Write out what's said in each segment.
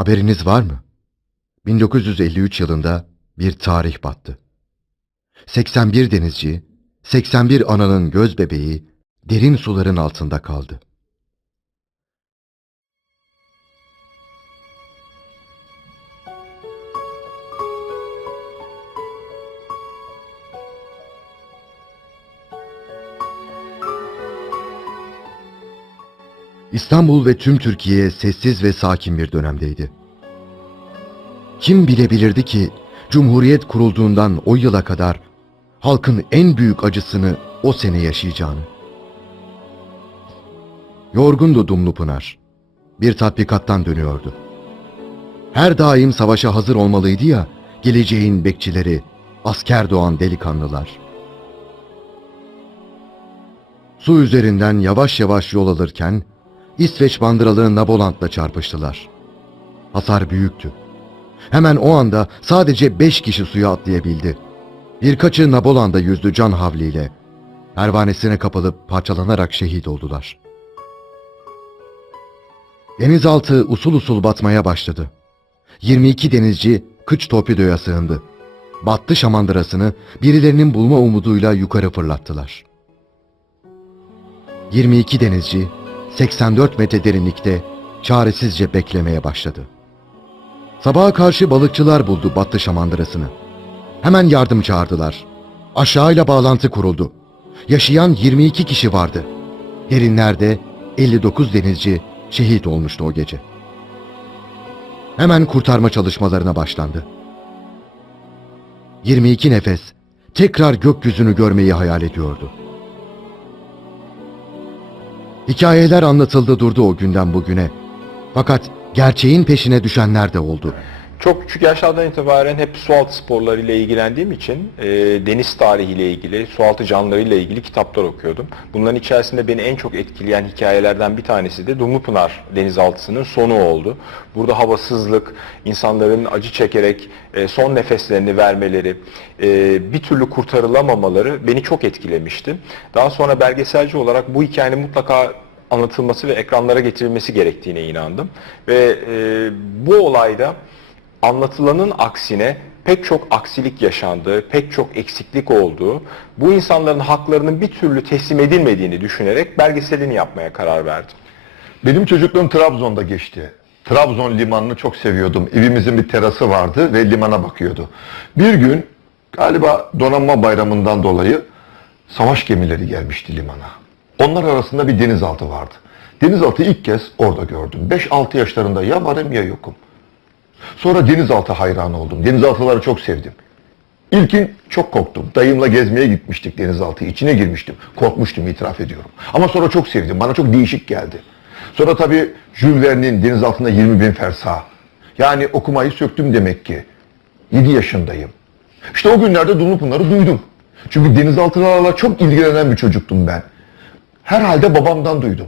Haberiniz var mı? 1953 yılında bir tarih battı. 81 denizci, 81 ananın göz bebeği derin suların altında kaldı. İstanbul ve tüm Türkiye sessiz ve sakin bir dönemdeydi. Kim bilebilirdi ki Cumhuriyet kurulduğundan o yıla kadar halkın en büyük acısını o sene yaşayacağını. Yorgundu Dumlu Pınar. Bir tatbikattan dönüyordu. Her daim savaşa hazır olmalıydı ya geleceğin bekçileri, asker doğan delikanlılar. Su üzerinden yavaş yavaş yol alırken İsveç bandıralı Naboland'la çarpıştılar. Hasar büyüktü. Hemen o anda sadece beş kişi suya atlayabildi. Birkaçı Naboland'a yüzdü can havliyle. Pervanesine kapılıp parçalanarak şehit oldular. Denizaltı usul usul batmaya başladı. 22 denizci kıç torpidoya sığındı. Battı şamandırasını birilerinin bulma umuduyla yukarı fırlattılar. 22 denizci 84 metre derinlikte çaresizce beklemeye başladı. Sabaha karşı balıkçılar buldu battı şamandırasını. Hemen yardım çağırdılar. Aşağıyla bağlantı kuruldu. Yaşayan 22 kişi vardı. Derinlerde 59 denizci şehit olmuştu o gece. Hemen kurtarma çalışmalarına başlandı. 22 nefes tekrar gökyüzünü görmeyi hayal ediyordu. Hikayeler anlatıldı durdu o günden bugüne. Fakat gerçeğin peşine düşenler de oldu. Çok küçük yaşlardan itibaren hep sualtı sporlarıyla ilgilendiğim için e, deniz tarihiyle ilgili, sualtı canlılarıyla ilgili kitaplar okuyordum. Bunların içerisinde beni en çok etkileyen hikayelerden bir tanesi de Dumlupınar denizaltısının sonu oldu. Burada havasızlık, insanların acı çekerek e, son nefeslerini vermeleri, e, bir türlü kurtarılamamaları beni çok etkilemişti. Daha sonra belgeselci olarak bu hikayenin mutlaka anlatılması ve ekranlara getirilmesi gerektiğine inandım. Ve e, bu olayda anlatılanın aksine pek çok aksilik yaşandığı, pek çok eksiklik olduğu, bu insanların haklarının bir türlü teslim edilmediğini düşünerek belgeselini yapmaya karar verdim. Benim çocukluğum Trabzon'da geçti. Trabzon limanını çok seviyordum. Evimizin bir terası vardı ve limana bakıyordu. Bir gün galiba donanma bayramından dolayı savaş gemileri gelmişti limana. Onlar arasında bir denizaltı vardı. Denizaltı ilk kez orada gördüm. 5-6 yaşlarında ya varım ya yokum. Sonra denizaltı hayranı oldum. Denizaltıları çok sevdim. İlkin çok korktum. Dayımla gezmeye gitmiştik denizaltı. İçine girmiştim. Korkmuştum itiraf ediyorum. Ama sonra çok sevdim. Bana çok değişik geldi. Sonra tabii Jules Verne'in denizaltında 20 bin fersa. Yani okumayı söktüm demek ki. 7 yaşındayım. İşte o günlerde Dumlupınar'ı duydum. Çünkü denizaltılarla çok ilgilenen bir çocuktum ben. Herhalde babamdan duydum.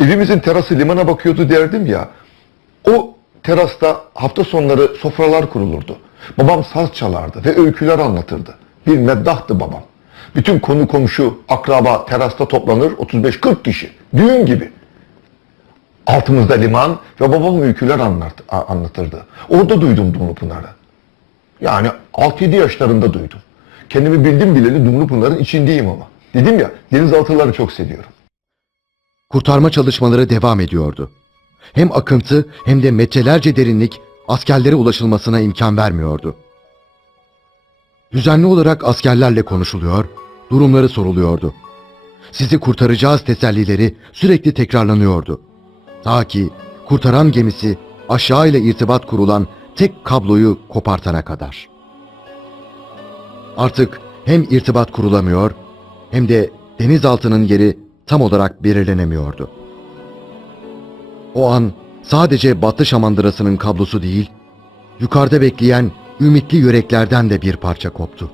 Evimizin terası limana bakıyordu derdim ya. O terasta hafta sonları sofralar kurulurdu. Babam saz çalardı ve öyküler anlatırdı. Bir meddahtı babam. Bütün konu komşu, akraba terasta toplanır 35-40 kişi. Düğün gibi. Altımızda liman ve babam öyküler anlat, anlatırdı. Orada duydum Dumlupınar'ı. Yani 6-7 yaşlarında duydum. Kendimi bildim bileli Dumlupınar'ın içindeyim ama. Dedim ya denizaltıları çok seviyorum. Kurtarma çalışmaları devam ediyordu. Hem akıntı hem de metrelerce derinlik askerlere ulaşılmasına imkan vermiyordu. Düzenli olarak askerlerle konuşuluyor, durumları soruluyordu. Sizi kurtaracağız tesellileri sürekli tekrarlanıyordu. Ta ki kurtaran gemisi aşağıyla irtibat kurulan tek kabloyu kopartana kadar. Artık hem irtibat kurulamıyor hem de denizaltının yeri tam olarak belirlenemiyordu. O an sadece Batı Şamandırası'nın kablosu değil, yukarıda bekleyen ümitli yüreklerden de bir parça koptu.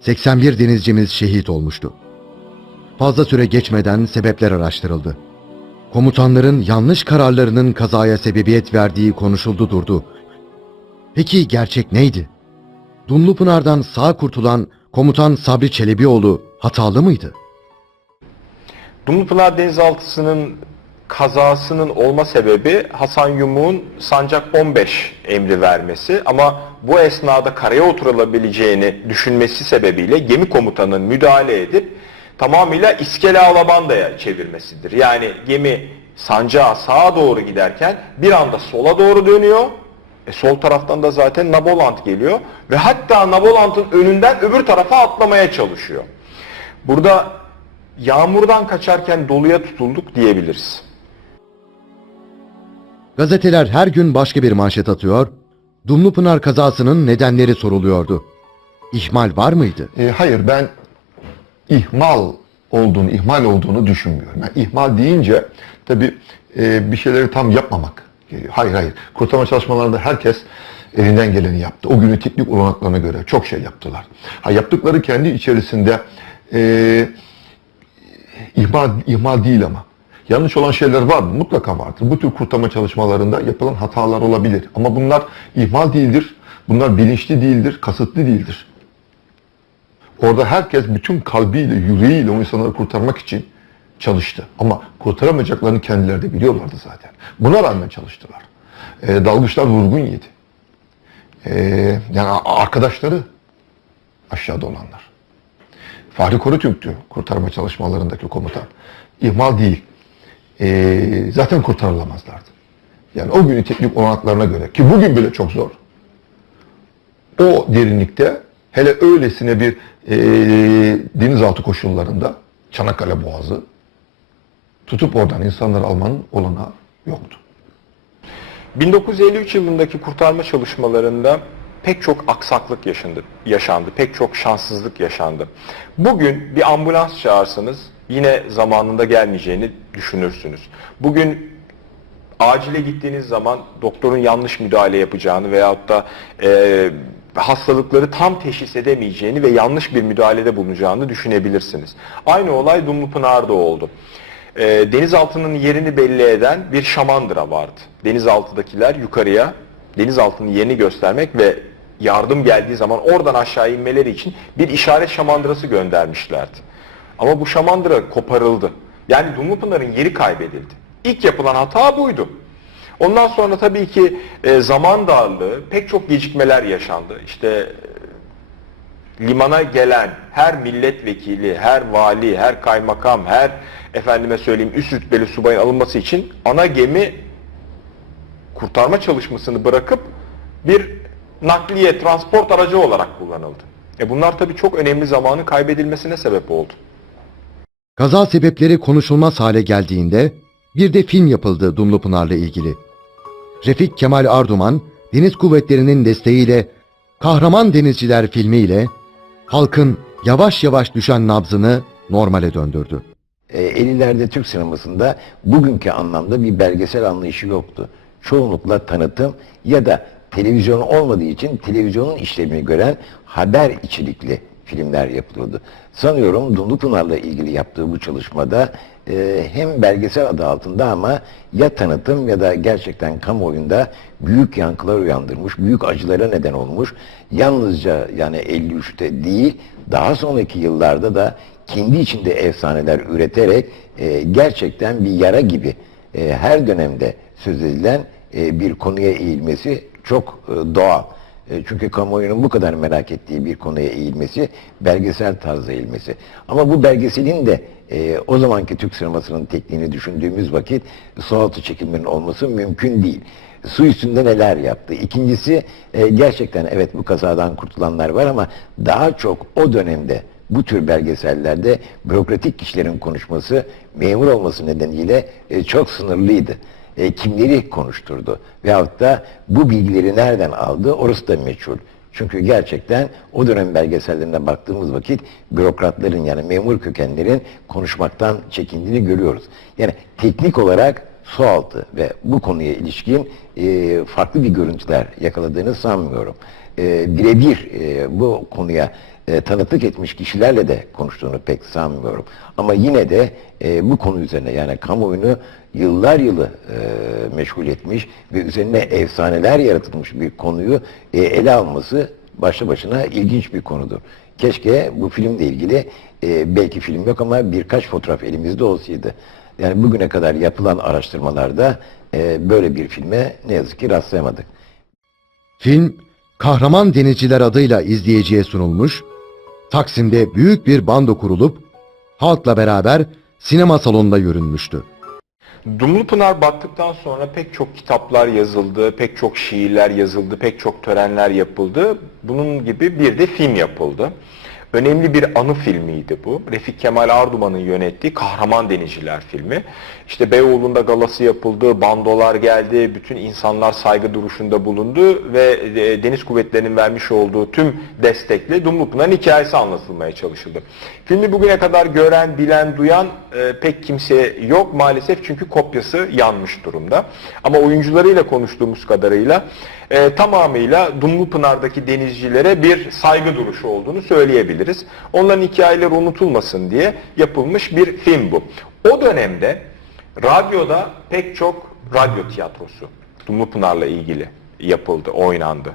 81 denizcimiz şehit olmuştu. Fazla süre geçmeden sebepler araştırıldı. Komutanların yanlış kararlarının kazaya sebebiyet verdiği konuşuldu durdu. Peki gerçek neydi? Dumlupınar'dan sağ kurtulan komutan Sabri Çelebioğlu hatalı mıydı? Dumlupınar denizaltısının kazasının olma sebebi Hasan Yumuk'un Sancak 15 emri vermesi ama bu esnada karaya oturulabileceğini düşünmesi sebebiyle gemi komutanının müdahale edip tamamıyla iskele alabandaya çevirmesidir. Yani gemi sancağa sağa doğru giderken bir anda sola doğru dönüyor. E, sol taraftan da zaten Naboland geliyor ve hatta Naboland'ın önünden öbür tarafa atlamaya çalışıyor. Burada yağmurdan kaçarken doluya tutulduk diyebiliriz. Gazeteler her gün başka bir manşet atıyor, Dumlupınar kazasının nedenleri soruluyordu. İhmal var mıydı? E, hayır ben ihmal olduğunu, ihmal olduğunu düşünmüyorum. Yani ihmal deyince tabii e, bir şeyleri tam yapmamak geliyor. Hayır hayır. Kurtarma çalışmalarında herkes elinden geleni yaptı. O günün teknik olanaklarına göre çok şey yaptılar. Ha, yaptıkları kendi içerisinde e, ihmal, ihmal değil ama. Yanlış olan şeyler var mı? Mutlaka vardır. Bu tür kurtarma çalışmalarında yapılan hatalar olabilir. Ama bunlar ihmal değildir. Bunlar bilinçli değildir, kasıtlı değildir. Orada herkes bütün kalbiyle, yüreğiyle o insanları kurtarmak için çalıştı. Ama kurtaramayacaklarını kendileri de biliyorlardı zaten. Buna rağmen çalıştılar. Ee, dalgıçlar vurgun yedi. Ee, yani arkadaşları aşağıda olanlar. Fahri Korutürk'tü kurtarma çalışmalarındaki komutan. İhmal değil. Ee, zaten kurtarılamazlardı. Yani o günün teknik olanaklarına göre ki bugün bile çok zor o derinlikte hele öylesine bir e, denizaltı koşullarında Çanakkale Boğazı tutup oradan insanları almanın olanağı yoktu. 1953 yılındaki kurtarma çalışmalarında pek çok aksaklık yaşandı, yaşandı, pek çok şanssızlık yaşandı. Bugün bir ambulans çağırsanız yine zamanında gelmeyeceğini düşünürsünüz. Bugün acile gittiğiniz zaman doktorun yanlış müdahale yapacağını veyahut da e, hastalıkları tam teşhis edemeyeceğini ve yanlış bir müdahalede bulunacağını düşünebilirsiniz. Aynı olay Dumlupınar'da oldu. E, denizaltının yerini belli eden bir şamandıra vardı. Denizaltıdakiler yukarıya denizaltının yerini göstermek ve yardım geldiği zaman oradan aşağı inmeleri için bir işaret şamandırası göndermişlerdi. Ama bu şamandıra koparıldı. Yani Dumlupınar'ın yeri kaybedildi. İlk yapılan hata buydu. Ondan sonra tabii ki e, zaman darlığı, pek çok gecikmeler yaşandı. İşte e, limana gelen her milletvekili, her vali, her kaymakam, her efendime söyleyeyim üst rütbeli subayın alınması için ana gemi kurtarma çalışmasını bırakıp bir nakliye, transport aracı olarak kullanıldı. E bunlar tabii çok önemli zamanın kaybedilmesine sebep oldu. Kaza sebepleri konuşulmaz hale geldiğinde bir de film yapıldı Dumlupınar'la ilgili. Refik Kemal Arduman, Deniz Kuvvetleri'nin desteğiyle Kahraman Denizciler filmiyle halkın yavaş yavaş düşen nabzını normale döndürdü. e, 50'lerde Türk sinemasında bugünkü anlamda bir belgesel anlayışı yoktu. Çoğunlukla tanıtım ya da televizyon olmadığı için televizyonun işlevini gören haber içerikli filmler yapılıyordu. Sanıyorum Dumlupınar'la ilgili yaptığı bu çalışmada e, hem belgesel adı altında ama ya tanıtım ya da gerçekten kamuoyunda büyük yankılar uyandırmış, büyük acılara neden olmuş. Yalnızca yani 53'te değil, daha sonraki yıllarda da kendi içinde efsaneler üreterek e, gerçekten bir yara gibi e, her dönemde söz edilen e, bir konuya eğilmesi çok e, doğal. E, çünkü kamuoyunun bu kadar merak ettiği bir konuya eğilmesi, belgesel tarzda eğilmesi. Ama bu belgeselin de e, o zamanki Türk sinemasının tekniğini düşündüğümüz vakit sualtı çekimlerinin olması mümkün değil. Su üstünde neler yaptı? İkincisi e, gerçekten evet bu kazadan kurtulanlar var ama daha çok o dönemde bu tür belgesellerde bürokratik kişilerin konuşması memur olması nedeniyle e, çok sınırlıydı. E, kimleri konuşturdu veyahut da bu bilgileri nereden aldı orası da meçhul. Çünkü gerçekten o dönem belgesellerine baktığımız vakit bürokratların yani memur kökenlerin konuşmaktan çekindiğini görüyoruz. Yani teknik olarak sualtı ve bu konuya ilişkin e, farklı bir görüntüler yakaladığını sanmıyorum. E, Birebir e, bu konuya e, tanıklık etmiş kişilerle de konuştuğunu pek sanmıyorum. Ama yine de e, bu konu üzerine yani kamuoyunu yıllar yılı e, meşgul etmiş ve üzerine efsaneler yaratılmış bir konuyu e, ele alması başlı başına ilginç bir konudur. Keşke bu filmle ilgili e, belki film yok ama birkaç fotoğraf elimizde olsaydı. Yani bugüne kadar yapılan araştırmalarda e, böyle bir filme ne yazık ki rastlayamadık. Film, Kahraman Denizciler adıyla izleyiciye sunulmuş, Taksim'de büyük bir bando kurulup, halkla beraber sinema salonunda yürünmüştü. Dumlupınar battıktan sonra pek çok kitaplar yazıldı, pek çok şiirler yazıldı, pek çok törenler yapıldı. Bunun gibi bir de film yapıldı. Önemli bir anı filmiydi bu. Refik Kemal Arduman'ın yönettiği Kahraman Denizciler filmi. İşte Beyoğlu'nda galası yapıldı, bandolar geldi, bütün insanlar saygı duruşunda bulundu ve e, Deniz Kuvvetleri'nin vermiş olduğu tüm destekle Dumlupınar'ın hikayesi anlatılmaya çalışıldı. Filmi bugüne kadar gören, bilen, duyan e, pek kimse yok maalesef çünkü kopyası yanmış durumda. Ama oyuncularıyla konuştuğumuz kadarıyla e, tamamıyla Dumlupınar'daki denizcilere bir saygı duruşu olduğunu söyleyebiliriz. Onların hikayeleri unutulmasın diye yapılmış bir film bu. O dönemde radyoda pek çok radyo tiyatrosu Dumlupınar'la ilgili yapıldı, oynandı.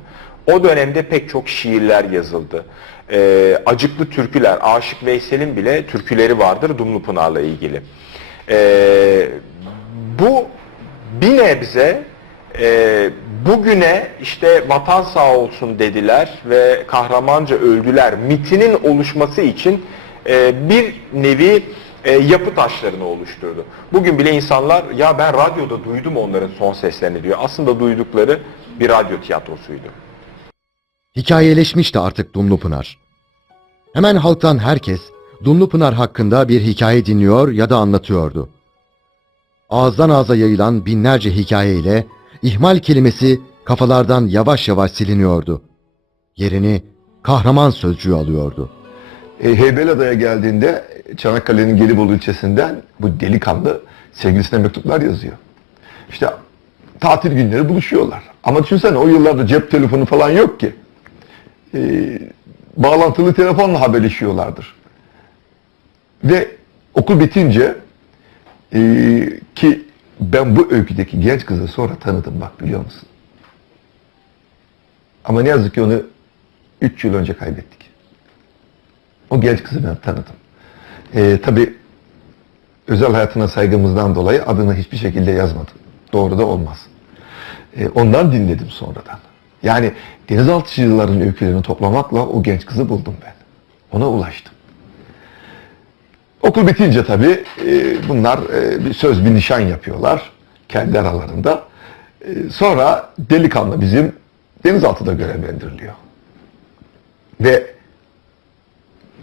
O dönemde pek çok şiirler yazıldı. Ee, acıklı türküler, Aşık Veysel'in bile türküleri vardır Dumlupınar'la ilgili. Ee, bu bir nebze e, bugüne işte vatan sağ olsun dediler ve kahramanca öldüler mitinin oluşması için e, bir nevi e, yapı taşlarını oluşturdu. Bugün bile insanlar ya ben radyoda duydum onların son seslerini diyor. Aslında duydukları bir radyo tiyatrosuydu. Hikayeleşmişti artık Dumlupınar. Hemen halktan herkes Dumlupınar hakkında bir hikaye dinliyor ya da anlatıyordu. Ağızdan ağza yayılan binlerce hikaye ile ihmal kelimesi kafalardan yavaş yavaş siliniyordu. Yerini kahraman sözcüğü alıyordu. E, Heybeliada'ya geldiğinde Çanakkale'nin Gelibolu ilçesinden bu delikanlı sevgilisine mektuplar yazıyor. İşte tatil günleri buluşuyorlar. Ama düşünsene o yıllarda cep telefonu falan yok ki. E, bağlantılı telefonla haberleşiyorlardır. Ve okul bitince e, ki ben bu öyküdeki genç kızı sonra tanıdım bak biliyor musun? Ama ne yazık ki onu 3 yıl önce kaybettik. O genç kızı ben tanıdım. Ee, tabii özel hayatına saygımızdan dolayı adını hiçbir şekilde yazmadım. Doğru da olmaz. Ee, ondan dinledim sonradan. Yani denizaltıcıların öykülerini toplamakla o genç kızı buldum ben. Ona ulaştım. Okul bitince tabii e, bunlar e, bir söz bir nişan yapıyorlar kendi aralarında. E, sonra delikanlı bizim denizaltıda görevlendiriliyor. Ve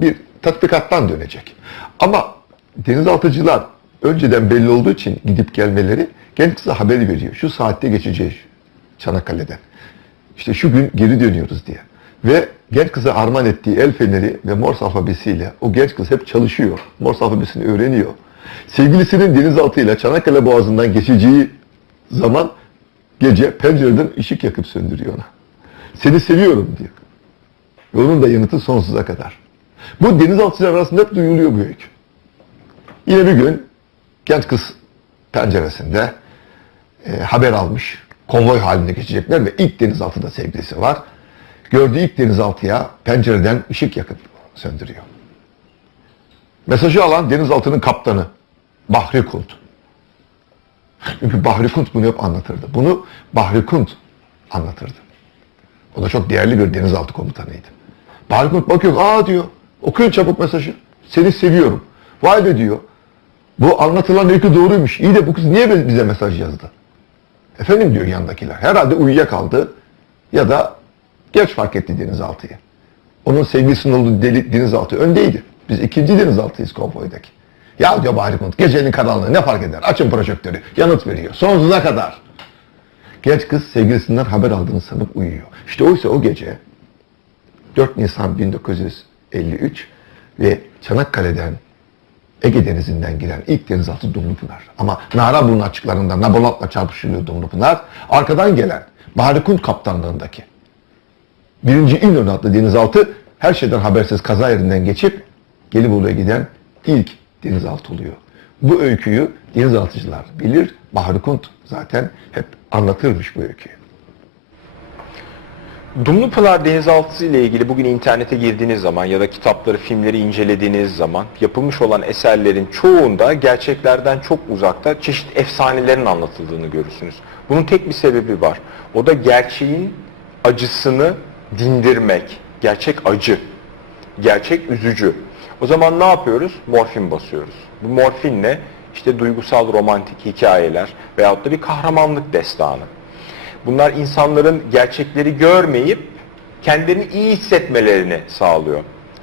bir tatbikattan dönecek. Ama denizaltıcılar önceden belli olduğu için gidip gelmeleri genç kıza haberi veriyor. Şu saatte geçeceğiz Çanakkale'den. İşte şu gün geri dönüyoruz diye. Ve genç kıza armağan ettiği el feneri ve Morse alfabesiyle o genç kız hep çalışıyor. Morse alfabesini öğreniyor. Sevgilisinin denizaltıyla Çanakkale Boğazı'ndan geçeceği zaman gece pencereden ışık yakıp söndürüyor ona. Seni seviyorum diyor. Ve onun da yanıtı sonsuza kadar. Bu denizaltıcılar arasında hep duyuluyor bu öykü. Yine bir gün genç kız penceresinde e, haber almış. Konvoy halinde geçecekler ve ilk denizaltıda sevgilisi var. Gördüğü ilk denizaltıya pencereden ışık yakıp söndürüyor. Mesajı alan denizaltının kaptanı Bahri Kunt. Çünkü Bahri Kunt bunu hep anlatırdı. Bunu Bahri Kunt anlatırdı. O da çok değerli bir denizaltı komutanıydı. Bahri Kunt bakıyor, aa diyor, okuyun çabuk mesajı. Seni seviyorum. Vay be diyor. Bu anlatılan öykü doğruymuş. İyi de bu kız niye bize mesaj yazdı? Efendim diyor yandakiler. Herhalde uyuyakaldı ya da geç fark etti denizaltıyı. Onun sevgilisinin olduğu deli, denizaltı öndeydi. Biz ikinci denizaltıyız konvoydaki. Ya diyor Bahri Kunt gecenin karanlığı ne fark eder? Açın projektörü. Yanıt veriyor. Sonsuza kadar. Genç kız sevgilisinden haber aldığını sanıp uyuyor. İşte oysa o gece 4 Nisan 1953 ve Çanakkale'den Ege Denizi'nden giren ilk denizaltı Dumlupınar. Ama Naraburnu açıklarında Nabolat'la çarpışılıyor Dumlupınar. Arkadan gelen Bahri Kunt kaptanlığındaki birinci İnönü adlı denizaltı her şeyden habersiz kaza yerinden geçip Gelibolu'ya giden ilk denizaltı oluyor. Bu öyküyü denizaltıcılar bilir. Bahri Kunt zaten hep anlatırmış bu öyküyü. Dumlupınar denizaltısı ile ilgili bugün internete girdiğiniz zaman ya da kitapları, filmleri incelediğiniz zaman yapılmış olan eserlerin çoğunda gerçeklerden çok uzakta çeşitli efsanelerin anlatıldığını görürsünüz. Bunun tek bir sebebi var. O da gerçeğin acısını dindirmek. Gerçek acı. Gerçek üzücü. O zaman ne yapıyoruz? Morfin basıyoruz. Bu morfinle işte duygusal romantik hikayeler veyahut da bir kahramanlık destanı. Bunlar insanların gerçekleri görmeyip kendilerini iyi hissetmelerini sağlıyor.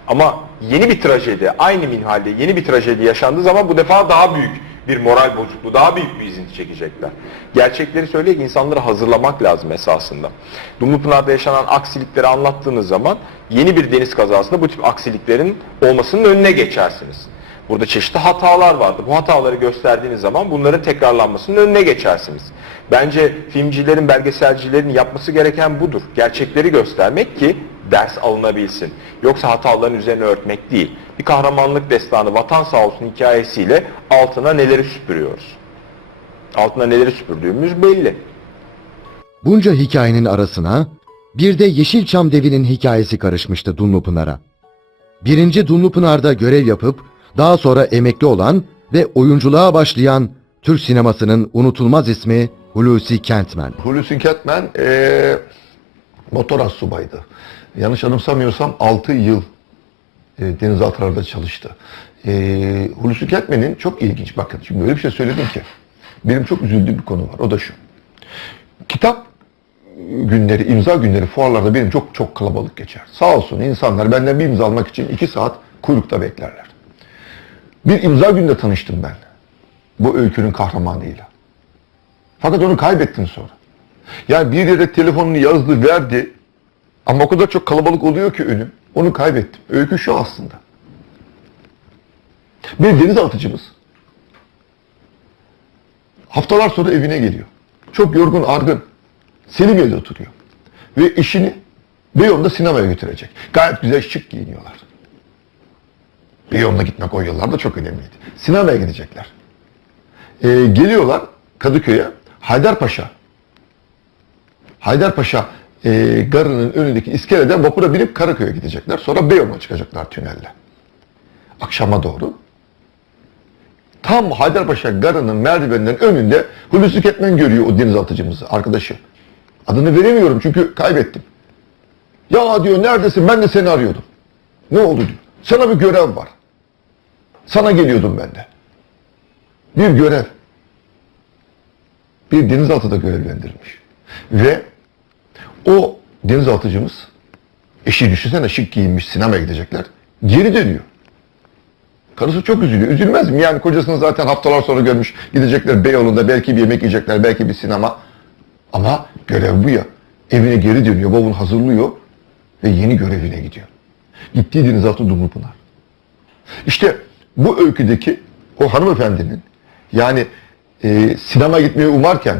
Ama yeni bir trajedi, aynı minhalde yeni bir trajedi yaşandığı zaman bu defa daha büyük bir moral bozukluğu, daha büyük bir izinti çekecekler. Gerçekleri söyleyerek insanları hazırlamak lazım esasında. Dumlupınar'da yaşanan aksilikleri anlattığınız zaman yeni bir deniz kazasında bu tip aksiliklerin olmasının önüne geçersiniz. Burada çeşitli hatalar vardı. Bu hataları gösterdiğiniz zaman bunların tekrarlanmasının önüne geçersiniz. Bence filmcilerin, belgeselcilerin yapması gereken budur. Gerçekleri göstermek ki ders alınabilsin. Yoksa hataların üzerine örtmek değil. Bir kahramanlık destanı, vatan sağ olsun hikayesiyle altına neleri süpürüyoruz. Altına neleri süpürdüğümüz belli. Bunca hikayenin arasına bir de Yeşilçam devinin hikayesi karışmıştı Dumlupınar'a. Birinci Dumlupınar'da görev yapıp daha sonra emekli olan ve oyunculuğa başlayan Türk sinemasının unutulmaz ismi Hulusi Kentmen. Hulusi Kentmen eee motor astsubaydı. Yanlış anımsamıyorsam 6 yıl e, denizaltılarda çalıştı. E, Hulusi Kentmen'in çok ilginç, bakın şimdi öyle bir şey söyledim ki benim çok üzüldüğüm bir konu var. O da şu. Kitap günleri, imza günleri fuarlarda benim çok çok kalabalık geçer. Sağ olsun insanlar benden bir imza almak için 2 saat kuyrukta beklerler. Bir imza günde tanıştım ben. Bu öykünün kahramanıyla. Fakat onu kaybettim sonra. Yani bir yere telefonunu yazdı, verdi. Ama o kadar çok kalabalık oluyor ki önüm. Onu kaybettim. Öykü şu aslında. Bir denizaltıcımız haftalar sonra evine geliyor. Çok yorgun, argın. Selimiye'de oturuyor. Ve işini Beyoğlu'nda sinemaya götürecek. Gayet güzel şık giyiniyorlar. Beyoğlu'na gitmek o yıllarda çok önemliydi. Sinemaya gidecekler. Ee, geliyorlar Kadıköy'e. Haydarpaşa. Haydarpaşa e, garının önündeki iskeleden vapura binip Karaköy'e gidecekler. Sonra Beyoğlu'na çıkacaklar tünelle. Akşama doğru. Tam Haydarpaşa garının merdiveninden önünde Hulusi Ketmen görüyor o denizaltıcımızı, arkadaşı. Adını veremiyorum çünkü kaybettim. Ya diyor neredesin ben de seni arıyordum. Ne oldu diyor. Sana bir görev var. Sana geliyordum ben de. Bir görev. Bir denizaltıda görevlendirilmiş. Ve o denizaltıcımız eşi düşünsene şık giyinmiş sinemaya gidecekler. Geri dönüyor. Karısı çok üzülüyor. Üzülmez mi? Yani kocasını zaten haftalar sonra görmüş. Gidecekler Beyoğlu'nda belki bir yemek yiyecekler, belki bir sinema. Ama görev bu ya. Evine geri dönüyor, bavulunu hazırlıyor ve yeni görevine gidiyor. Gittiği denizaltı Dumlupınar. İşte bu öyküdeki o hanımefendinin yani e, sinema gitmeyi umarken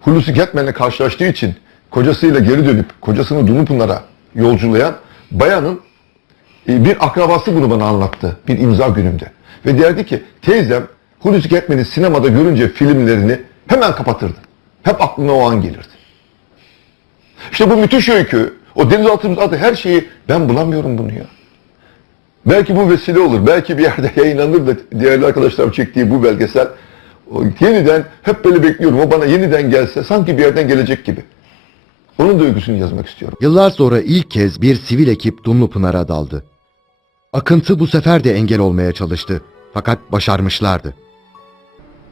Hulusi Kentmen'le karşılaştığı için kocasıyla geri dönüp kocasını Dumlupınar'a yolculayan bayanın e, bir akrabası bunu bana anlattı bir imza günümde. Ve derdi ki teyzem Hulusi Kentmen'i sinemada görünce filmlerini hemen kapatırdı. Hep aklına o an gelirdi. İşte bu müthiş öykü, o denizaltımız adı her şeyi ben bulamıyorum bunu ya. Belki bu vesile olur. Belki bir yerde yayınlanır da değerli arkadaşlarım çektiği bu belgesel yeniden hep böyle bekliyorum. O bana yeniden gelse sanki bir yerden gelecek gibi. Onun duygusunu yazmak istiyorum. Yıllar sonra ilk kez bir sivil ekip Dumlupınar'a daldı. Akıntı bu sefer de engel olmaya çalıştı. Fakat başarmışlardı.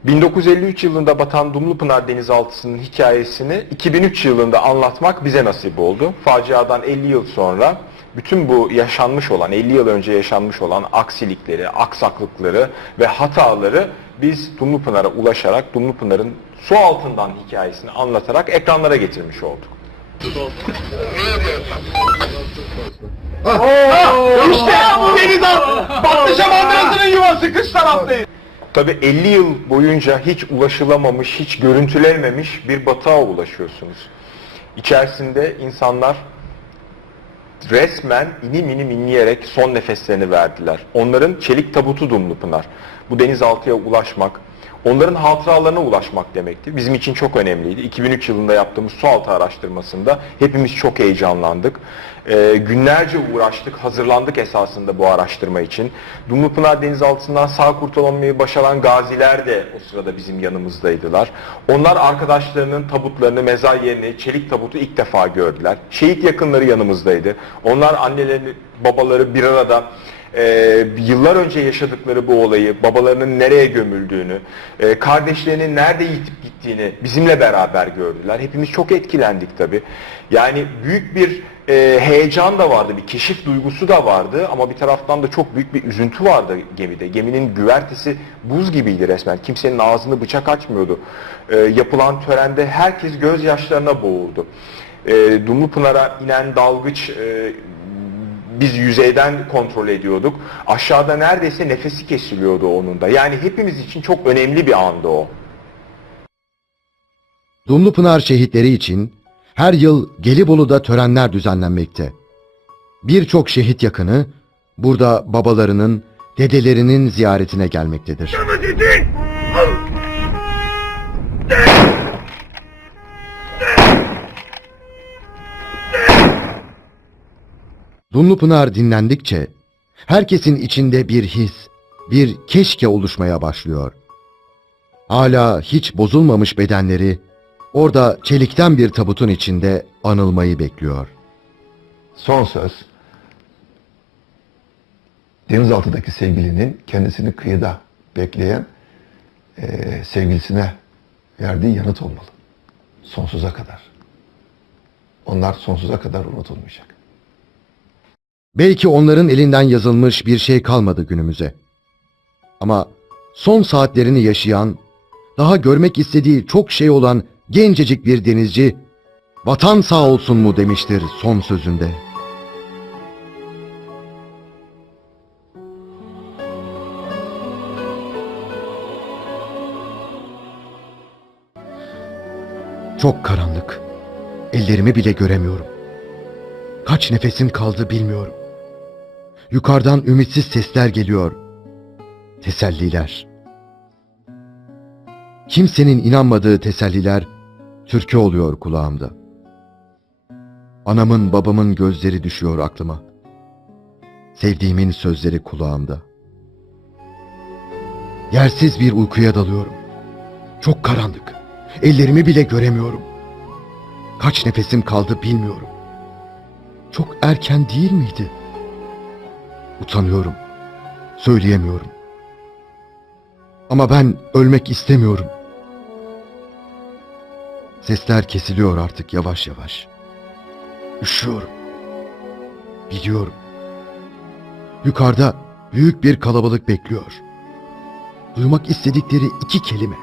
1953 yılında batan Dumlupınar denizaltısının hikayesini 2003 yılında anlatmak bize nasip oldu. Faciadan 50 yıl sonra bütün bu yaşanmış olan, 50 yıl önce yaşanmış olan aksilikleri, aksaklıkları ve hataları biz Dumlupınar'a ulaşarak Dumlupınar'ın su altından hikayesini anlatarak ekranlara getirmiş olduk. İşte denizaltı! Battı Şamandırası'nın yuvası kış taraftayız. Tabi 50 yıl boyunca hiç ulaşılamamış, hiç görüntülenmemiş bir batağa ulaşıyorsunuz. İçerisinde insanlar resmen inim inim inleyerek son nefeslerini verdiler. Onların çelik tabutu Dumlupınar. Bu denizaltıya ulaşmak, onların hatıralarına ulaşmak demektir. Bizim için çok önemliydi. 2003 yılında yaptığımız sualtı araştırmasında hepimiz çok heyecanlandık. Ee, günlerce uğraştık, hazırlandık esasında bu araştırma için. Dumlupınar denizaltısından sağ kurtulamayı başaran gaziler de o sırada bizim yanımızdaydılar. Onlar arkadaşlarının tabutlarını, mezar yerini, çelik tabutu ilk defa gördüler. Şehit yakınları yanımızdaydı. Onlar anneleri, babaları bir arada e, yıllar önce yaşadıkları bu olayı, babalarının nereye gömüldüğünü, e, kardeşlerinin nerede yitip gittiğini bizimle beraber gördüler. Hepimiz çok etkilendik tabii. Yani büyük bir e, heyecan da vardı, bir keşif duygusu da vardı ama bir taraftan da çok büyük bir üzüntü vardı gemide. Geminin güvertesi buz gibiydi resmen. Kimsenin ağzını bıçak açmıyordu. E, yapılan törende herkes gözyaşlarına boğuldu. E, Dumlupınar'a inen dalgıç e, biz yüzeyden kontrol ediyorduk. Aşağıda neredeyse nefesi kesiliyordu onun da. Yani hepimiz için çok önemli bir andı o. Dumlupınar şehitleri için her yıl Gelibolu'da törenler düzenlenmekte. Birçok şehit yakını burada babalarının, dedelerinin ziyaretine gelmektedir. Dumlupınar dinlendikçe herkesin içinde bir his, bir keşke oluşmaya başlıyor. Hala hiç bozulmamış bedenleri orada çelikten bir tabutun içinde anılmayı bekliyor. Son söz. Denizaltıdaki sevgilinin kendisini kıyıda bekleyen eee, sevgilisine verdiği yanıt olmalı. Sonsuza kadar. Onlar sonsuza kadar unutulmayacak. Belki onların elinden yazılmış bir şey kalmadı günümüze. Ama son saatlerini yaşayan, daha görmek istediği çok şey olan gencecik bir denizci, vatan sağ olsun mu demiştir son sözünde. Çok karanlık. Ellerimi bile göremiyorum. Kaç nefesim kaldı bilmiyorum. Yukarıdan ümitsiz sesler geliyor. Teselliler. Kimsenin inanmadığı teselliler türkü oluyor kulağımda. Anamın babamın gözleri düşüyor aklıma. Sevdiğimin sözleri kulağımda. Yersiz bir uykuya dalıyorum. Çok karanlık. Ellerimi bile göremiyorum. Kaç nefesim kaldı bilmiyorum. Çok erken değil miydi? Utanıyorum. Söyleyemiyorum. Ama ben ölmek istemiyorum. Sesler kesiliyor artık yavaş yavaş. Üşüyorum. Biliyorum. Yukarıda büyük bir kalabalık bekliyor. Duymak istedikleri iki kelime.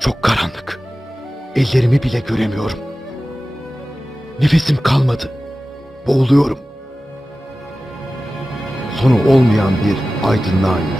Çok karanlık. Ellerimi bile göremiyorum. Nefesim kalmadı. Boğuluyorum. Sonu olmayan bir aydınlığa yürüyorum.